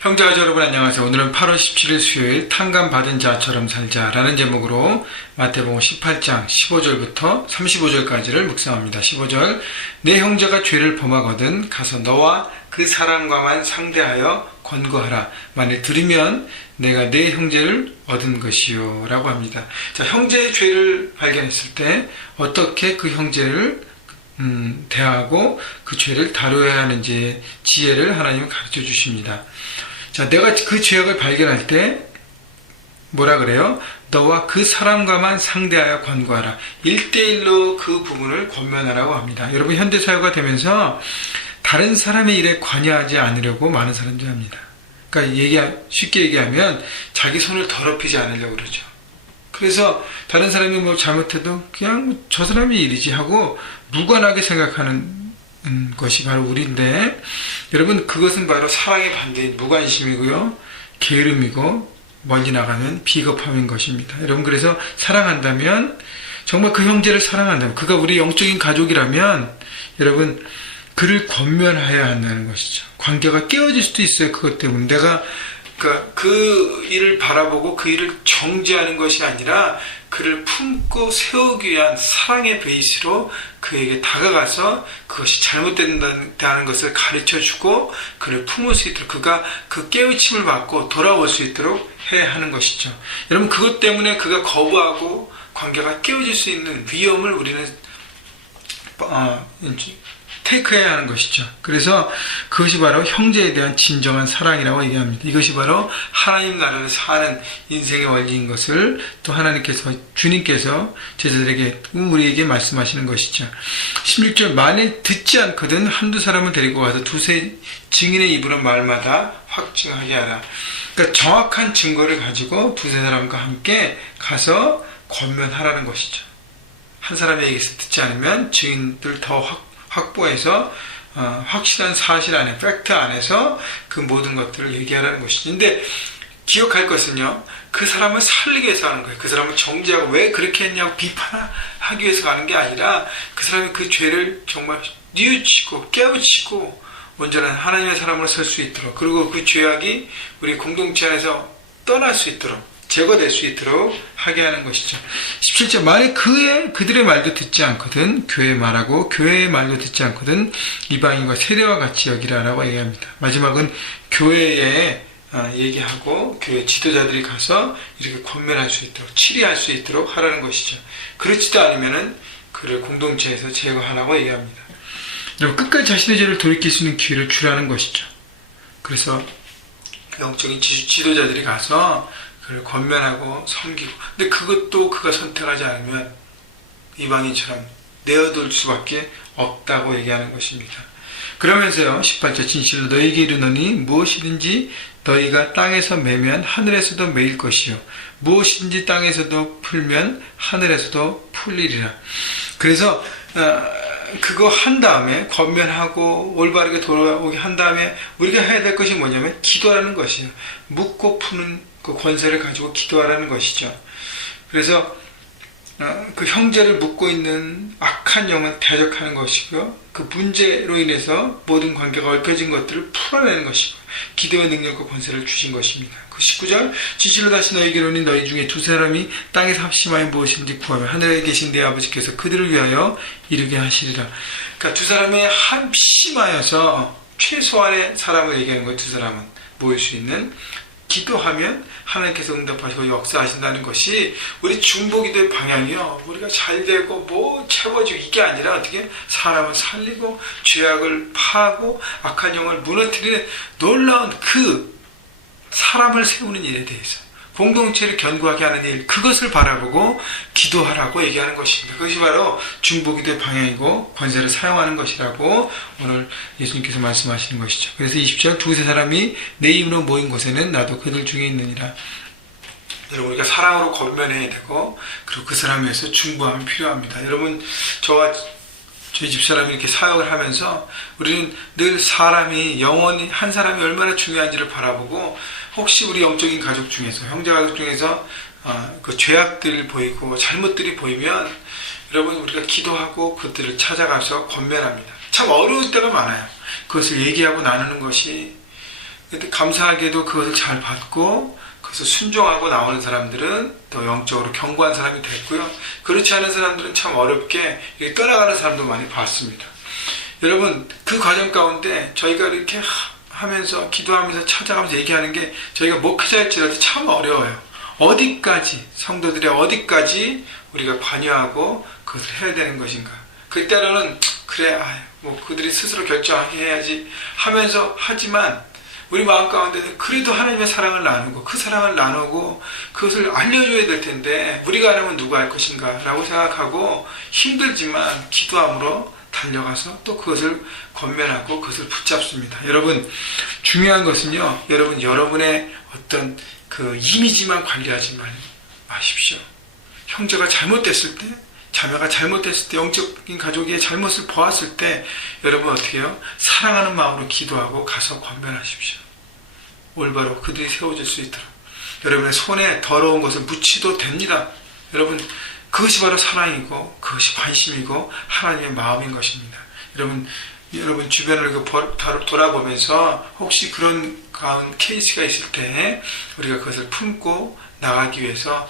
형제가족 여러분 안녕하세요. 오늘은 8월 17일 수요일 탕감받은 자처럼 살자라는 제목으로 마태복음 18장 15절부터 35절까지를 묵상합니다. 15절 내 형제가 죄를 범하거든 가서 너와 그 사람과만 상대하여 권고하라. 만일 들으면 내가 내 형제를 얻은 것이요 라고 합니다. 자, 형제의 죄를 발견했을 때 어떻게 그 형제를 대하고 그 죄를 다뤄야 하는지 지혜를 하나님은 가르쳐 주십니다. 자, 내가 그 죄악을 발견할 때 뭐라 그래요? 너와 그 사람과만 상대하여 권고하라. 1대1로 그 부분을 권면하라고 합니다. 여러분, 현대사회가 되면서 다른 사람의 일에 관여하지 않으려고 많은 사람들이 합니다. 그러니까 쉽게 얘기하면 자기 손을 더럽히지 않으려고 그러죠. 그래서 다른 사람이 뭐 잘못해도 그냥 저 사람의 일이지 하고 무관하게 생각하는 것이 바로 우리인데, 여러분, 그것은 바로 사랑의 반대인 무관심이고요, 게으름이고 멀리 나가는 비겁함인 것입니다. 여러분, 그래서 사랑한다면, 정말 그 형제를 사랑한다면, 그가 우리 영적인 가족이라면 여러분 그를 권면해야 한다는 것이죠. 관계가 깨어질 수도 있어요. 그것 때문에 내가 그 일을 바라보고 그 일을 정지하는 것이 아니라 그를 품고 세우기 위한 사랑의 베이스로 그에게 다가가서 그것이 잘못된다는 것을 가르쳐주고 그를 품을 수 있도록, 그가 그 깨우침을 받고 돌아올 수 있도록 해야 하는 것이죠. 여러분, 그것 때문에 그가 거부하고 관계가 깨어질 수 있는 위험을 우리는 테이크해야 하는 것이죠. 그래서 그것이 바로 형제에 대한 진정한 사랑이라고 얘기합니다. 이것이 바로 하나님 나라를 사는 인생의 원리인 것을 또 하나님께서, 주님께서 제자들에게, 우리에게 말씀하시는 것이죠. 16절 만일 듣지 않거든 한두 사람을 데리고 가서 두세 증인의 입으로 말마다 확증하게 하라. 그러니까 정확한 증거를 가지고 두세 사람과 함께 가서 권면하라는 것이죠. 한 사람의 얘기에서 듣지 않으면 증인들 더 확보해서 확실한 사실 안에, 팩트 안에서 그 모든 것들을 얘기하라는 것이죠. 근데 기억할 것은요, 그 사람을 살리기 위해서 하는 거예요. 그 사람을 정죄하고 왜 그렇게 했냐고 비판하기 위해서 가는 게 아니라 그 사람이 그 죄를 정말 뉘우치고 깨우치고 온전한 하나님의 사람으로 설 수 있도록, 그리고 그 죄악이 우리 공동체 안에서 떠날 수 있도록, 제거될 수 있도록 하게 하는 것이죠. 17절 만일 그들의 말도 듣지 않거든 교회의 말하고 교회의 말도 듣지 않거든 이방인과 세례와 같이 여기라라고 얘기합니다. 마지막은 교회에 얘기하고 교회 지도자들이 가서 이렇게 권면할 수 있도록, 치리할 수 있도록 하라는 것이죠. 그렇지도 않으면은 그를 공동체에서 제거하라고 얘기합니다. 여러분, 끝까지 자신의 죄를 돌이킬 수 있는 기회를 주라는 것이죠. 그래서 영적인 지도자들이 가서 그를 권면하고 섬기고, 근데 그것도 그가 선택하지 않으면 이방인처럼 내어둘 수밖에 없다고 얘기하는 것입니다. 그러면서요, 18절 진실로 너희에게 이르노니 무엇이든지 너희가 땅에서 매면 하늘에서도 매일 것이요 무엇이든지 땅에서도 풀면 하늘에서도 풀리리라. 그래서 그거 한 다음에, 권면하고 올바르게 돌아오게 한 다음에 우리가 해야 될 것이 뭐냐면 기도하는 것이에요. 묻고 푸는 그 권세를 가지고 기도하라는 것이죠. 그래서 그 형제를 묻고 있는 악한 영은 대적하는 것이고요, 그 문제로 인해서 모든 관계가 얽혀진 것들을 풀어내는 것이고 기도의 능력과 권세를 주신 것입니다. 그 19절 진실로 다시 너희에게로니 너희 중에 두세 사람이 땅에서 합심하여 무엇인지 구하면 하늘에 계신 내 아버지께서 그들을 위하여 이루게 하시리라. 그러니까 두 사람이 합심하여서 최소한의 사람을 얘기하는 거예요. 두 사람은 모일 수 있는, 기도하면 하나님께서 응답하시고 역사하신다는 것이 우리 중보기도의 방향이요, 우리가 잘되고 뭐 채워지고 이게 아니라 어떻게 사람을 살리고 죄악을 파하고 악한 영을 무너뜨리는 놀라운 그 사람을 세우는 일에 대해서, 공동체를 견고하게 하는 일, 그것을 바라보고 기도하라고 얘기하는 것입니다. 그것이 바로 중보기도의 방향이고 권세를 사용하는 것이라고 오늘 예수님께서 말씀하시는 것이죠. 그래서 20절 두세 사람이 내 이름으로 모인 곳에는 나도 그들 중에 있느니라. 여러분, 우리가 사랑으로 권면해야 되고, 그리고 그 사람에 대해서 중보함이 필요합니다. 여러분, 저와 저희 집사람이 이렇게 사역을 하면서 우리는 늘 사람이, 영혼이, 한 사람이 얼마나 중요한지를 바라보고, 혹시 우리 영적인 가족 중에서, 형제 가족 중에서 그 죄악들이 보이고 잘못들이 보이면 여러분, 우리가 기도하고 그들을 찾아가서 권면합니다. 참 어려울 때가 많아요. 그것을 얘기하고 나누는 것이 근데 감사하게도 그것을 잘 받고 그래서 순종하고 나오는 사람들은 또 영적으로 견고한 사람이 됐고요. 그렇지 않은 사람들은 참 어렵게 떠나가는 사람도 많이 봤습니다. 여러분, 그 과정 가운데 저희가 이렇게 하면서 기도하면서 찾아가면서 얘기하는 게 저희가 목회자일지라도 참 어려워요. 어디까지, 성도들이 어디까지 우리가 관여하고 그것을 해야 되는 것인가. 그때로는 그래, 뭐 그들이 스스로 결정하게 해야지 하면서 하지만 우리 마음 가운데는 그래도 하나님의 사랑을 나누고 그 사랑을 나누고 그것을 알려줘야 될 텐데 우리가 안 하면 누가 할 것인가 라고 생각하고 힘들지만 기도함으로 달려가서 또 그것을 권면하고 그것을 붙잡습니다. 여러분, 중요한 것은요, 여러분의 어떤 그 이미지만 관리하지 마십시오. 형제가 잘못됐을 때, 자매가 잘못됐을 때, 영적인 가족의 잘못을 보았을 때 여러분 어떻게 해요? 사랑하는 마음으로 기도하고 가서 권면하십시오. 올바로 그들이 세워질 수 있도록. 여러분의 손에 더러운 것을 묻히도 됩니다. 여러분, 그것이 바로 사랑이고 그것이 관심이고 하나님의 마음인 것입니다. 여러분 주변을 돌아보면서 혹시 그런 케이스가 있을 때 우리가 그것을 품고 나가기 위해서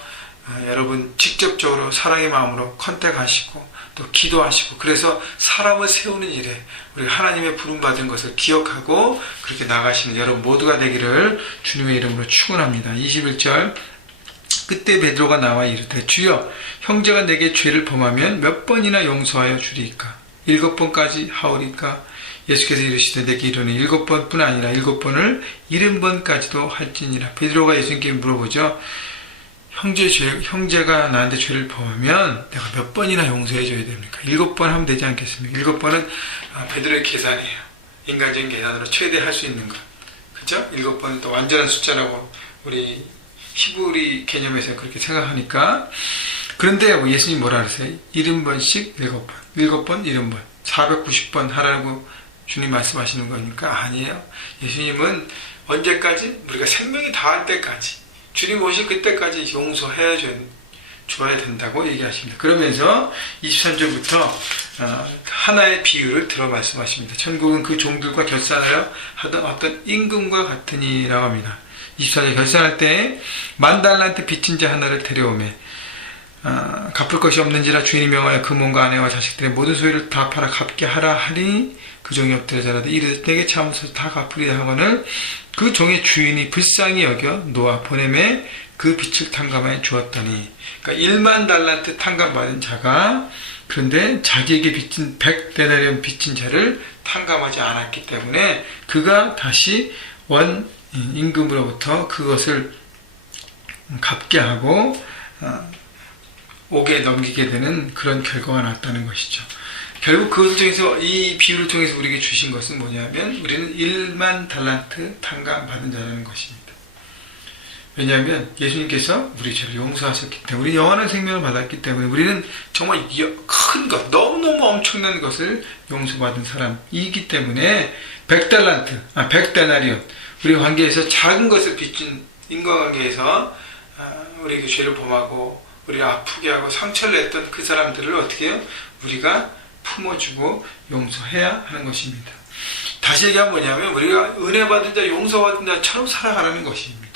여러분 직접적으로 사랑의 마음으로 컨택하시고 또 기도하시고 그래서 사람을 세우는 일에 우리가 하나님의 부름받은 것을 기억하고 그렇게 나가시는 여러분 모두가 되기를 주님의 이름으로 축원합니다. 21절 그때 베드로가 나와 이르되 주여 형제가 내게 죄를 범하면 몇 번이나 용서하여 주리이까 7번까지 하오리까 예수께서 이르시되 내게 이르니 7번뿐 아니라 7번을 70번까지도 할지니라. 베드로가 예수님께 물어보죠. 형제가 나한테 죄를 범하면 내가 몇 번이나 용서해 줘야 됩니까? 7번 하면 되지 않겠습니까? 7번은 베드로의 계산이에요. 인간적인 계산으로 최대 할 수 있는 것. 그죠? 7번은 또 완전한 숫자라고 우리 히브리 개념에서 그렇게 생각하니까. 그런데 예수님 뭐라 그러세요? 70번씩 7번. 7번, 70번. 490번 하라고 주님 말씀하시는 거니까 아니에요. 예수님은 언제까지? 우리가 생명이 다할 때까지. 주님 오실 그때까지 용서해 줘야 된다고 얘기하십니다. 그러면서 23절부터 하나의 비유를 들어 말씀하십니다. 천국은 그 종들과 결산하여 하던 어떤 임금과 같으니라고 합니다. 24절 결산할 때 10,000달란트 빚진 자 하나를 데려오매 갚을 것이 없는지라 주인이 명하여 그 몸과 아내와 자식들의 모든 소유를 다 팔아 갚게 하라 하니 그 종이 엎드려 자라되 이르되 내게 참으소서 다 갚으리라 하거늘 그 종의 주인이 불쌍히 여겨 놓아 보내매 그 빚을 탕감하여 주었더니. 그러니까 10,000달란트 탕감받은 자가 그런데 자기에게 빚진 100데나리온 빚진 자를 탕감하지 않았기 때문에 그가 다시 원 임금으로부터 그것을 갚게 하고 옥에 넘기게 되는 그런 결과가 났다는 것이죠. 결국 그것을 통해서 이 비유를 통해서 우리에게 주신 것은 뭐냐면 우리는 10,000달란트 탕감받은 자라는 것입니다. 왜냐하면 예수님께서 우리 죄를 용서하셨기 때문에 우리 영원한 생명을 받았기 때문에 우리는 정말 큰 것, 너무너무 엄청난 것을 용서받은 사람이기 때문에 100데나리온 우리 관계에서 작은 것을 빚진 인과관계에서 우리에게 죄를 범하고 우리를 아프게 하고 상처를 냈던 그 사람들을 어떻게 해요? 우리가 품어주고 용서해야 하는 것입니다. 다시 얘기하면 뭐냐면 우리가 은혜 받은 자, 용서받은 자처럼 살아가라는 것입니다.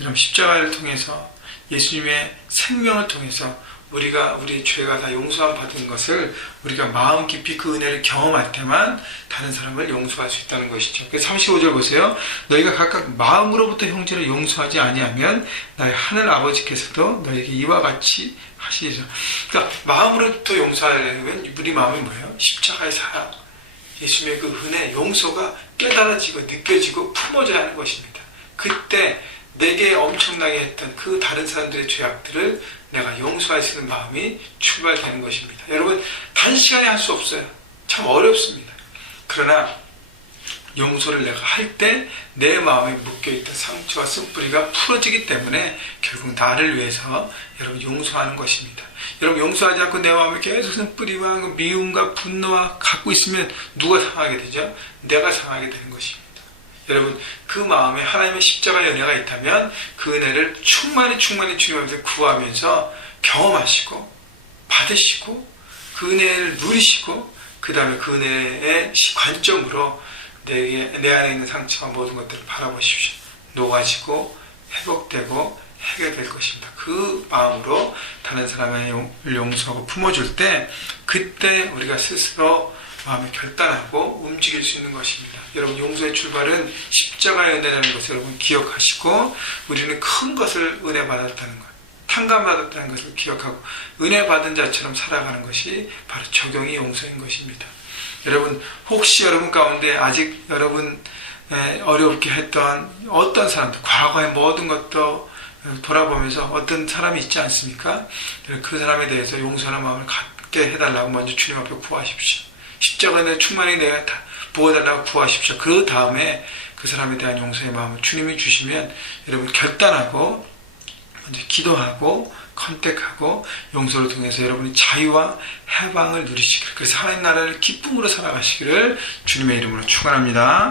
이런 십자가를 통해서 예수님의 생명을 통해서 우리가 우리 죄가 다 용서함 받은 것을 우리가 마음 깊이 그 은혜를 경험할 때만 다른 사람을 용서할 수 있다는 것이죠. 그래서 35절 보세요. 너희가 각각 마음으로부터 형제를 용서하지 아니하면 나의 하늘 아버지께서도 너희에게 이와 같이 하시리라. 그러니까 마음으로부터 용서하려면 우리 마음이 뭐예요? 십자가의 사랑, 예수님의 그 은혜, 용서가 깨달아지고 느껴지고 품어져야 하는 것입니다. 그때 내게 엄청나게 했던 그 다른 사람들의 죄악들을 내가 용서할 수 있는 마음이 출발되는 것입니다. 여러분, 단시간에 할 수 없어요. 참 어렵습니다. 그러나 용서를 내가 할 때 내 마음에 묶여있던 상처와 쓴뿌리가 풀어지기 때문에 결국 나를 위해서 여러분 용서하는 것입니다. 여러분, 용서하지 않고 내 마음에 계속 쓴뿌리와 미움과 분노와 갖고 있으면 누가 상하게 되죠? 내가 상하게 되는 것입니다. 여러분, 그 마음에 하나님의 십자가의 은혜가 있다면 그 은혜를 충만히 주님한테 구하면서 경험하시고 받으시고 그 은혜를 누리시고 그 다음에 그 은혜의 관점으로 내 안에 있는 상처와 모든 것들을 바라보십시오. 녹아지고 회복되고 해결될 것입니다. 그 마음으로 다른 사람의 용서하고 품어줄 때 그때 우리가 스스로 마음에 결단하고 움직일 수 있는 것입니다. 여러분, 용서의 출발은 십자가의 은혜라는 것을 여러분 기억하시고, 우리는 큰 것을 은혜 받았다는 것, 탕감받았다는 것을 기억하고 은혜 받은 자처럼 살아가는 것이 바로 적용이 용서인 것입니다. 여러분, 혹시 여러분 가운데 아직 여러분 어렵게 했던 어떤 사람들, 과거의 모든 것도 돌아보면서 어떤 사람이 있지 않습니까? 그 사람에 대해서 용서하는 마음을 갖게 해달라고 먼저 주님 앞에 구하십시오. 십자가에 충만히 내가 다 부어달라고 구하십시오. 그 다음에 그 사람에 대한 용서의 마음을 주님이 주시면 여러분 결단하고 먼저 기도하고 컨택하고 용서를 통해서 여러분이 자유와 해방을 누리시기를, 그래서 하나님 나라를 기쁨으로 살아가시기를 주님의 이름으로 축원합니다.